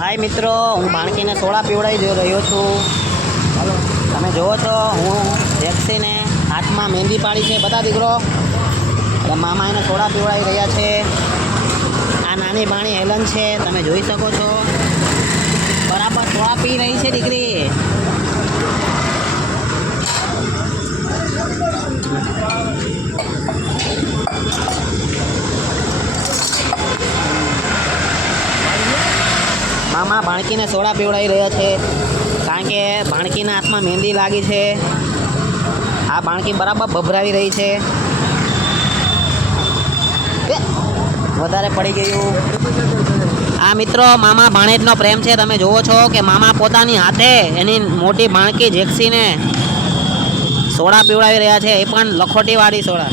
હાય મિત્રો, હું બાળકીને સોડા પીવડાવી રહ્યો છું. તમે જુઓ છો, હું જેક્સીને હાથમાં મહેંદી પાડી છે. બધા દીકરો એટલે મામા એને સોડા પીવડાવી રહ્યા છે. આ નાની બાણી હેલન છે, તમે જોઈ શકો છો. બરાબર સોડા પી રહી છે દીકરી. મામા ભાણકીને સોડા પીવડાવી રહ્યા છે, કારણ કે ભાણકીના હાથમાં મહેંદી લાગી છે. આ ભાણકી બરાબર ભભરાવી રહી છે. વધારે પડી ગયું. આ મિત્રો મામા ભાણેજનો પ્રેમ છે. તમે જુઓ છો કે મામા પોતાની હાથે એની મોટી ભાણકી જેક્સીને સોડા પીવડાવી રહ્યા છે, એ પણ લખોટીવાળી સોડા.